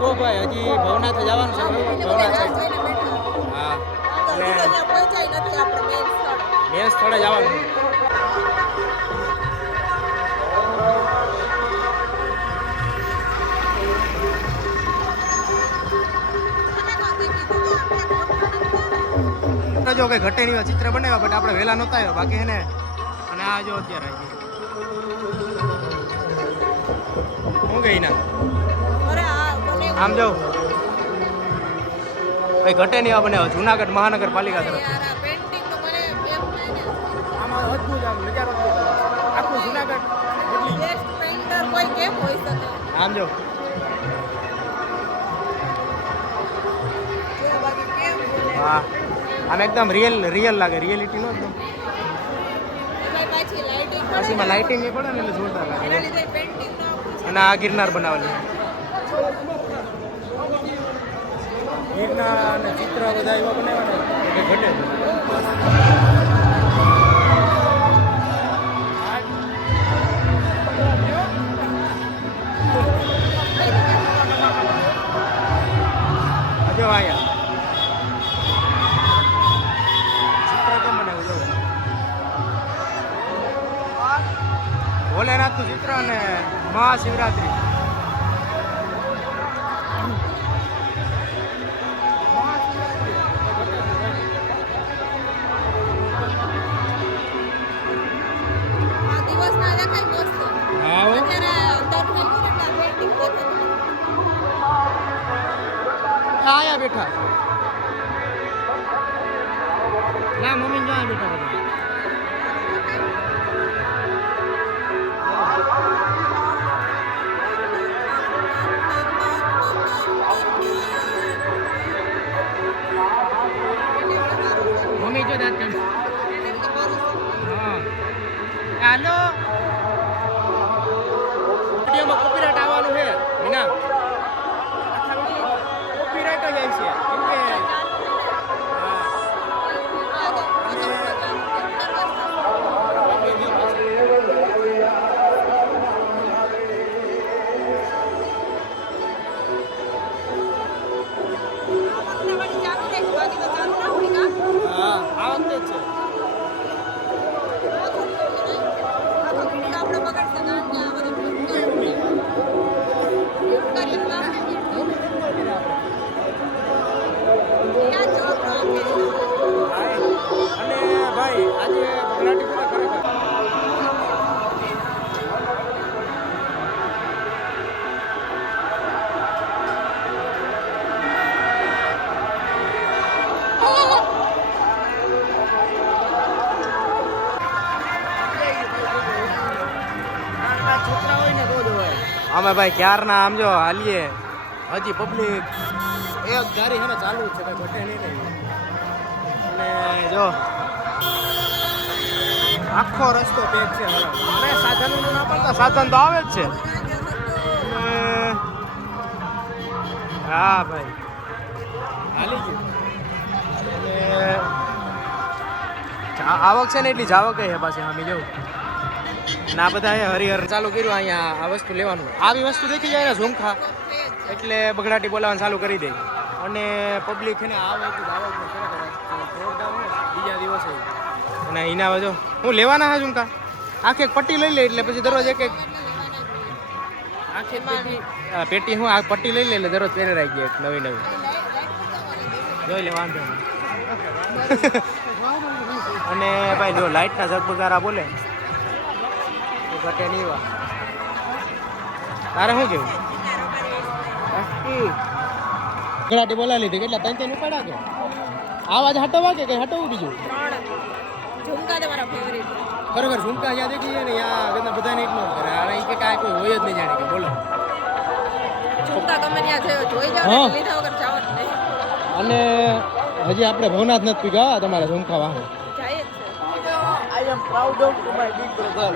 તો ભાઈ હજી ભવનાથ જવાનું છે. ભવનાથ સાઈડ. હા અને મેન સ્થળે જવાનું. જો કઈ ઘટે નહીં ચિત્ર બનાવ્યા બટ આપણે વહેલા નહોતા આવ્યા બાકી એને. અને આ જો અત્યારે હું ગઈ ના આમ જાઉં કઈ ઘટે નહીં બનાવ્યો જુનાગઢ મહાનગરપાલિકા તરફ. આમાં અદભુત આમ નજારો આખું જુનાગઢ આમ જો હા આમ એકદમ રિયલ લાગે રિયલિટી નો એકદમ. પછી લાઇટિંગ એ પડે ને એટલે જોરદાર લાગે. અને આ ગિરનાર બનાવેલું ગિરનાર અને ચિત્ર બધા એવા બનાવ્યા ને ઘટે. જો અહીંયા ભોલેનાથનું ચિત્ર અને મહાશિવરાત્રી. આયા બેઠા ના મમ્મી જો આયા બેઠા બધા. મમ્મી જો દાંત કાઢ. હા હાલો વિડીયોમાં કોપીરાઇટ આવવાનું છે વિના કોપીરાઇટ જ આવી છે કેમ કે અમે ભાઈ ક્યારના આમ જો હાલીએ હજી પબ્લિક એક ગાડી છે ને ચાલુ જ છે કઈ ઘટે નહીં. અને જો આખો રસ્તો પેક છે. અરે સાધનો ના પડતા સાધન તો આવે જ છે. હા ભાઈ હાલી ગયું. અને આવક છે ને એટલી જાવક છે પાછી અમે જવું ના બધા હરિહર ચાલુ કર્યું અહીંયા આ વસ્તુ લેવાનું. આવી વસ્તુ દેખી જાય ને ઝુમખા એટલે બગડાટી બોલાવવાનું ચાલુ કરી દે. અને પબ્લિક છે ને આવે એટલું બીજા દિવસે. અને એના વજો હું લેવાના હા ઝુમખા આખી એક પટ્ટી લઈ લે એટલે પછી દરરોજ એક આખી પેટી હું આ પટ્ટી લઈ લે એટલે દરરોજ પહેરે રાખી ગયા એક નવી જોઈ લે વાંધો. અને ભાઈ જો લાઇટના ઝગબગારા બોલે ઘટે નહીં. વા તારે શું કેવું ઘડાટી બોલા લીધી કેટલા 3 ઉપાડા કે આવાજ હટવા કે કઈ હટવું બીજું ખરેખર ઝુમકા જ્યાં દેખી જાય ને યા બધાને ઇગ્નોર કરે. હવે કે કાંઈ કોઈ હોય જ નહીં જાણે કે બોલો અને હજી આપણે ભવનાથ નથી પીગા તમારા ઝુમકા વાહે. I am proud of my big brother.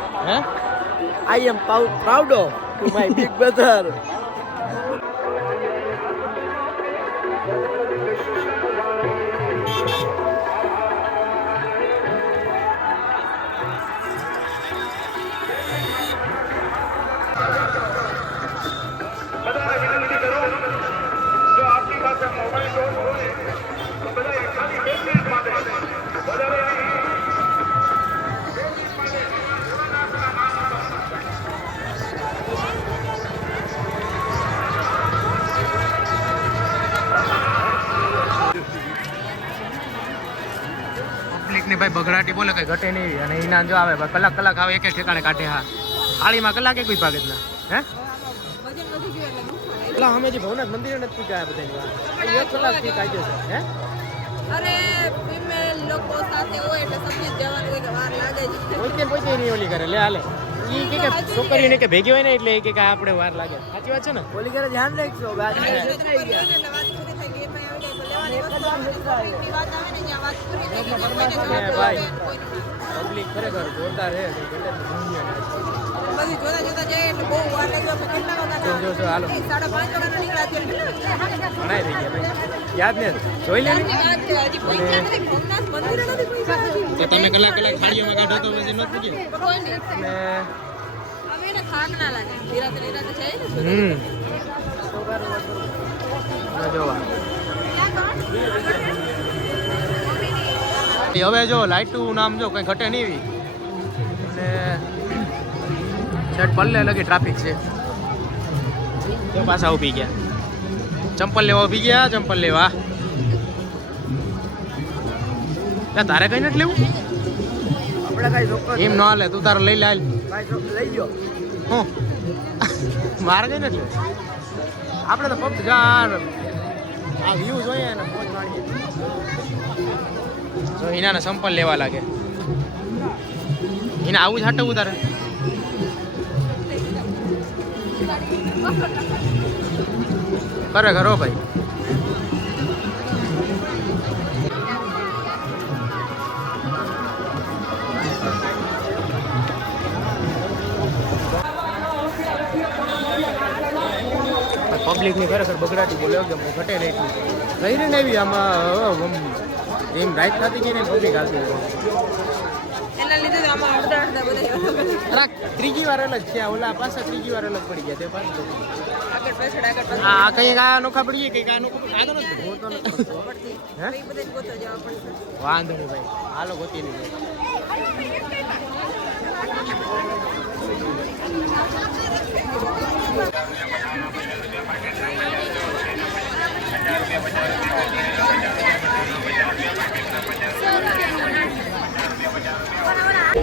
I am proud of my big brother. પબ્લિકની ભાઈ બગડાટી બોલે કઈ ઘટે નહીં અને એના જો આવે કલાક કલાક આવે એક ઠેકાણે કાઢે. હા થાળીમાં કલાક એક ભાગે જ ના હે પેલા અમે જે ભવનાથ મંદિરે નથી પૂછ્યા બધાની એક કલાકથી કાઢ્યો છે હે. અરે ફિમેલ લોકો સાથે હોય એટલે સમજી જવાનું હોય કે વાર લાગે છે. પોતે નહીં ઓલી કરે લે હાલે ઈ કે છોકરીને કે ભેગી હોય ને એટલે કે આપણે વાર લાગે. સાચી વાત છે ને ઓલી કરે ધ્યાન રાખજો વાત પૂરી થઈ ગઈ એમાં આવી ગઈ લેવાની વાત આવે ને જ્યાં વાત પૂરી થઈ ગઈ ભાઈ પબ્લિક ખરેખર જોરદાર છે બધી જોતા જોતા જાય એટલે બહુ વાર લાગ્યો. કેટલા વાગ્યા જો હાલો 5:30 વાગ્યાના નીકળ્યા છે. ઘણાય થઈ ગયા ભાઈ યાદ ને જોઈ લે હજી પૈસા નથી ભવનાથ મંદિરે નથી પૈસા તો તમે કલાક થાળીઓમાં કાઢો તો પછી નથી ગયો કોઈ નહીં અને હવે એને થાક ના લાગે નિરાતે જાય ને જોવા હવે જો લાઈટનું નામ જો કઈ ઘટે નહીં અને છેટ પલ્લે લગી ટ્રાફિક છે. જો પાછા ઊભી ગયા ચંપલ લેવા ઊભી ગયા ચંપલ લેવા. તારે કઈ નથી લેવું એમ ન હાલે તું તારે લઈ લે લઈ ગયો હું મારે કઈ નથી લેવું. આપણે તો ફક્ત જાણ આ વ્યૂ જોઈએ ને મોજ માણીએ. જો એના સંપલ લેવા લાગે એને આવું જ હાટવું તારે ખરેખર હો ભાઈ. પબ્લિકની ખરેખર બગડાટી બોલે કે ઘટે નહીં રહી ને એવી આમાં એમ રાઈટ થતી ગઈ ને પબ્લિક હાલતી એના લીધે આમાં અડધા બધા ત્રીજી વાર અલગ છે ઓલા પાછા ત્રીજી વાર અલગ પડી ગયા તે પાછું આગળ પાછળ હા કઈ આ નોખા પડી ગઈ કઈ આ નોખા આગળ નથી હે બધે ગોતો જવા પડશે. વાંધો નહીં ભાઈ હાલો ગોતી નહીં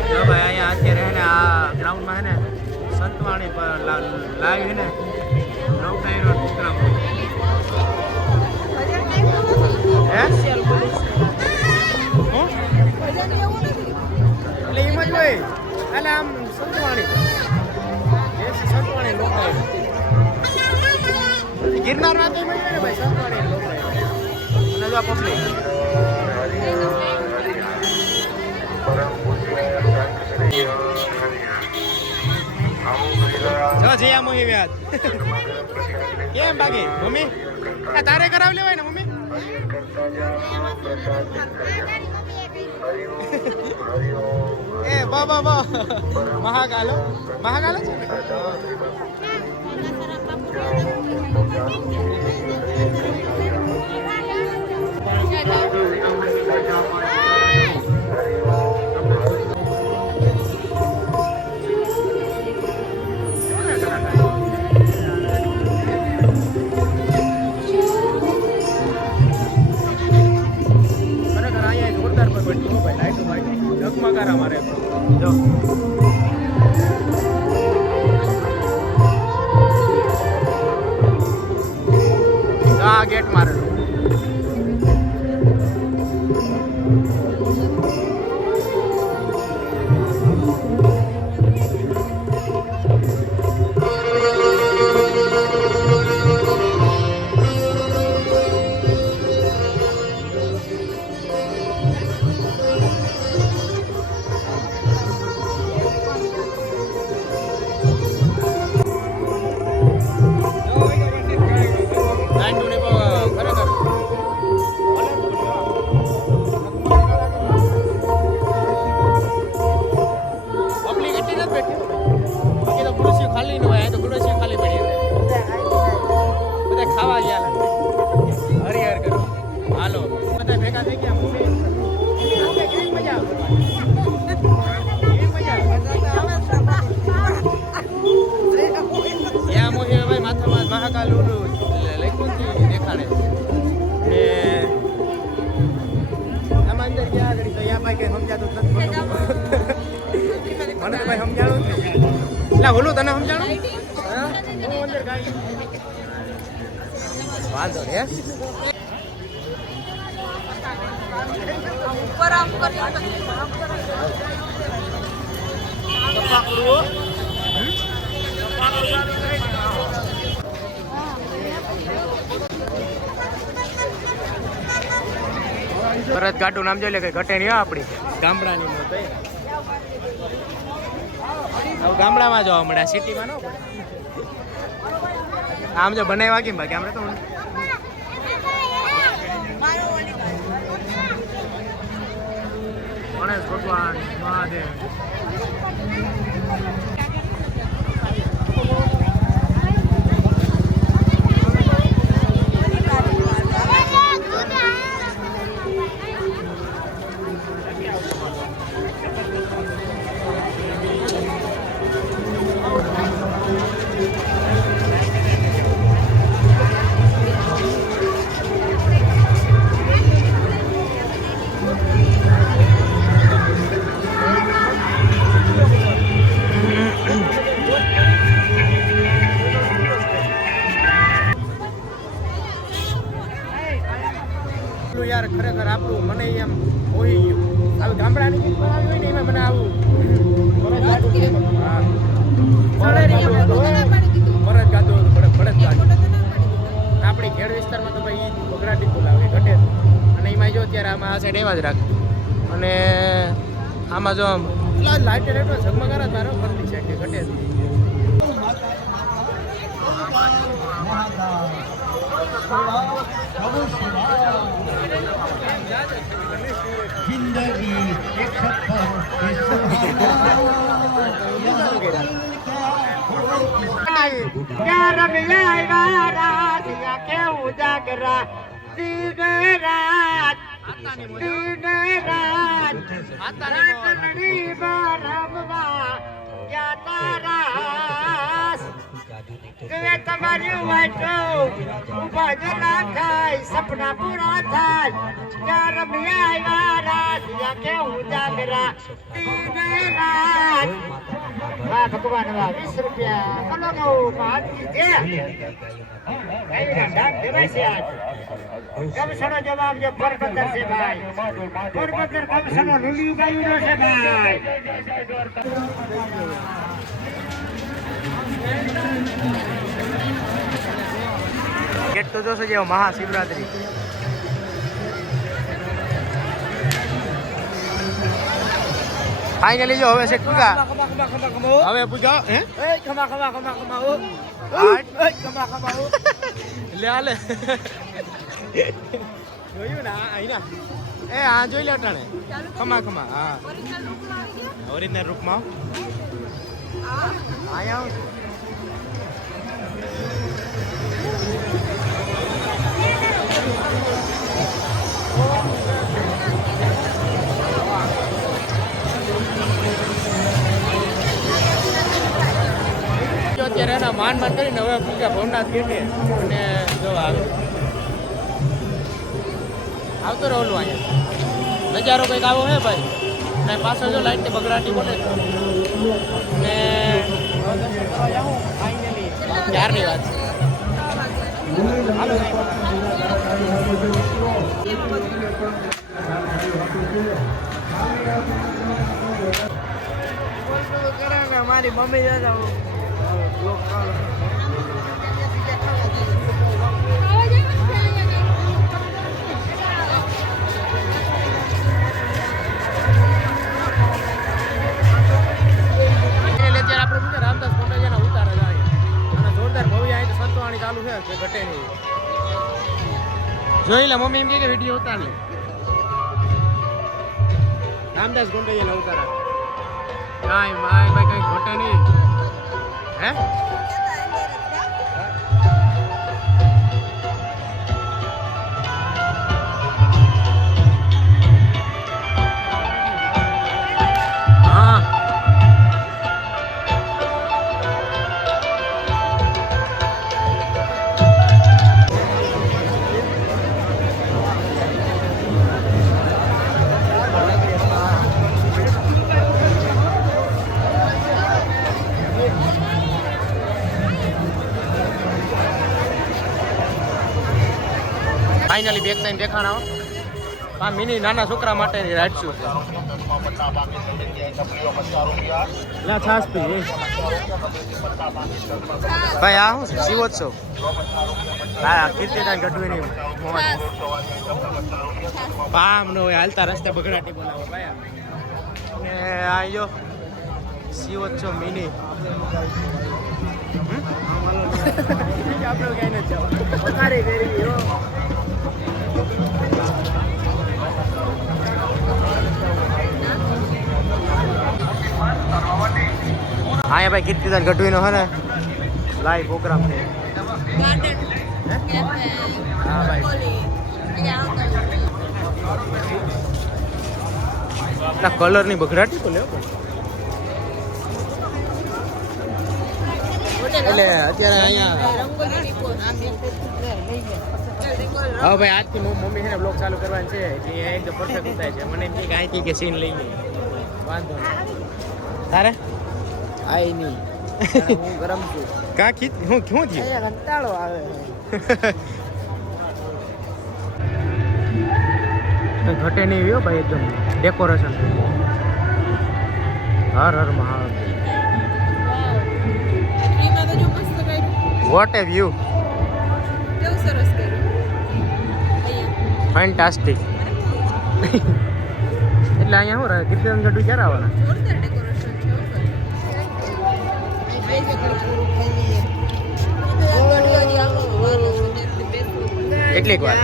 જો ભાઈ અહીંયા અત્યારે હે ને આ ગ્રાઉન્ડમાં હે ને સંતવાણી પર લાઈવ હે ને નવ ટાઈનો પ્રોગ્રામ હે એટલે એમ જ હોય એટલે આમ સંતવાણી સંતવાણી લોકડાઈન ગિરનારમાં તો એમ જ હોય ને ભાઈ સંતવાણી લોકડાઈન અને જો પબ્લિક જો જયા મોહી વ્યાજ કેમ બાકી મમ્મી તારે કરાવી લેવાય ને મમ્મી એ બા મહાકાલો મહાકાલો છે ડગમગારા મારે જો આ ગેટ મારેલો ખાવા ગયા હરિહર કરો હાલો બધા ભેગા થઈ ગયા મમ્મી મજા ત્યાં મોહી ભાઈ માથામાં મહાકાલ લખુંથી દેખાડે આમાં અંદર ગયા આગળ તો ત્યાં ભાઈ કે મને તો ભાઈ સમજાણું જ નહીં. એટલે ઓલું તને સમજાણું? હા? હું અંદર ગાઈ. વાંધો નહીં, હે? ઉપર આમ કરી ભરત ઘાટું નામ જોઈ લે કઈ ઘટે નહીં હો આપણી ગામડાની મોત હવે ગામડામાં જોવા મળે સિટીમાં ન પડે. આમ જો બનાવ્યા કેમ બાકી આપણે તો ગણેશ ભગવાન મહાદેવ યાર ખરેખર આપણું મને એમ હોઈ ગયું આવી ગામડાની કંઈક બનાવી હોય ને એમાં મને આવું ભરત ગાતું આપણી ખેડ વિસ્તારમાં તો ભાઈ બગડાટી બોલાવે ઘટે અને એમાં જો અત્યારે આમાં આ સાઈડ એવા જ રાખે અને આમાં જો આમ લાઇટ રેટો ઝગમગારા તારો ફરતી છે કે ઘટે जिंदगी एक તમારી વાટો ઉભા જ ના થાય સપના પૂરા થાય ચાર રમ્યા રાત યાકે ઉજાગરા તીન રાત વાહ ભગવાન વાહ 20 રૂપિયા બોલો ગો માજી દે ડાક દેવાય છે આજ કમસનો જવાબ જો પરબતર છે ભાઈ પરબતર કમસનો રૂલી ગાયું છે ભાઈ ગેટ તો જોશે જેવો મહાશિવરાત્રી ફાઇનલી જો હવે છે પૂગા હવે પૂગા હે ખમા ખમા ખમા ખમા ઓ ખમા ખમા ઓ લે આલે જોયું ને આઈના એ આ જોઈ લે અટાણે ખમા ખમા હા ઓરિજિનલ રૂપમાં આયા અત્યારે એના માન કરીને હવે પૂજા ભવનાથ ગેટે અને જોવા આવે આવતો રહેલું અહીંયા નજારો કંઈક આવો હે ભાઈ અને પાછળ જો લાઈટની બગડાટી બોલે ને ક્યારની વાત છે મારી મમ્મી દાદા રામદાસ કોંડાજીના ઉતારા જાય અને જોરદાર ભવ્ય અહીં તો સંતવાણી ચાલુ છે કે ઘટે નહીં જોઈ લે મમ્મી એમ કે વિડીયો ઉતાર લે રામદાસ કોંડાજીના ઉતારા કાંઈ ભાઈ કઈ ઘટે નહીં હે ફાઇનલી બેક સાઈડ દેખાણા આ મિની નાના છોકરા માટેની રાઈડ શું લા છાસ પી ભાઈ આ શું છે શિવોત્સવ હા કીર્તિદાન ગઢવીની મોજ પામ નો હોય હાલતા રસ્તે બગડાટી બોલાવો ભાઈ ને આ જો શિવોત્સવ મિની આપણે કઈ નથી જવા હા ભાઈ કીર્તિદાન ગઢવીનો હે ને લાઈવ પ્રોગ્રામ છે હા ભાઈ ના કલર ની બગડાટી તો લેવો એટલે અત્યારે અહીંયા હા ભાઈ આજથી મમ્મી છે ને બ્લોગ ચાલુ કરવાની છે એટલે એકદમ પરફેક્ટ થાય છે મને એમ કે અહીંથી કે સીન લઈ લઈએ વાંધો નહીં તારે આઈ નહીં હું ગરમ છું કા ખીચ હું શું થયું કંટાળો આવે ઘટે નહીં આવ્યો ભાઈ એકદમ ડેકોરેશન હર હર મહાદેવ વોટ એ વ્યૂ કેવું સરસ કર્યું ફેન્ટાસ્ટિક એટલે અહીંયા શું રહે કીર્તિદાન ગઢવી ક્યારે આવવાના જોરદાર ડેકોરેશન છે કેટલીક વાર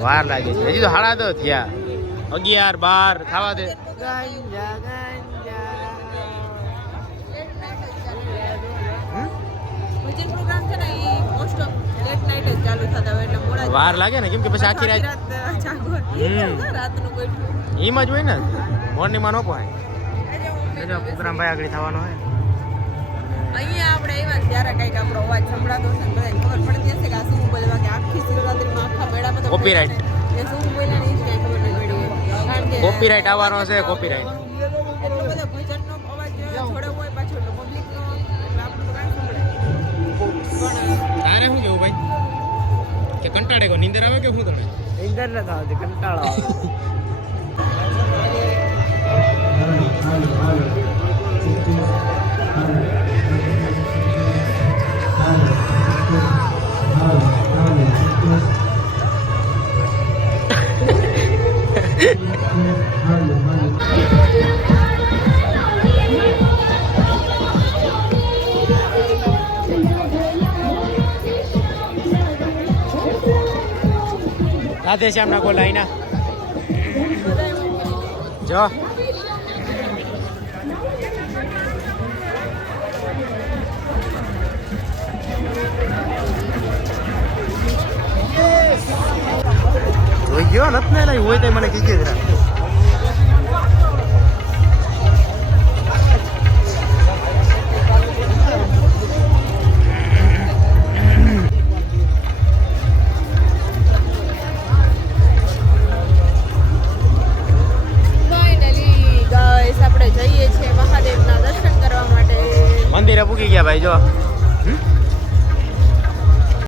વાર લાગે છે હજી તો 10:30 થયા 11 12 ખાવા દે વાર લાગે ને કેમ કે પછી આખી રાત એમ જ હોય ને મોર્નિંગમાં ન પહોંચાય પ્રોગ્રામ ભાઈ આગળ થવાનો હોય અહીંયા આપણે આવ્યા ત્યારે કંઈક આપણો અવાજ સંભળાતો હશે ને બધાને ખબર પડતી હશે કે આ શું બોલે બાકી આખી શિવરાત્રીમાં આખા મેળામાં તો કોપીરાઇટ એ શું બોલ્યા નહીં કંઈ ખબર નહીં પડી કારણ કે કોપીરાઇટ આવવાનો છે કોપીરાઇટ એટલો બધો ભજનનો અવાજ થોડો હોય પાછો એટલો પબ્લિકનો એટલે આપણે તો કાંઈ સંભળાય તારે શું કેવું ભાઈ કે કંટાળે કો નીંદર આવે કે શું તમે નીંદર નથી આવતી કંટાળો આવે રાધે શ્યામના ગોલા આઈના જો જોઈ ગયો નથી ને હોય તો મને કીધે જરા મંદિરે પૂકી ગયા ભાઈ જો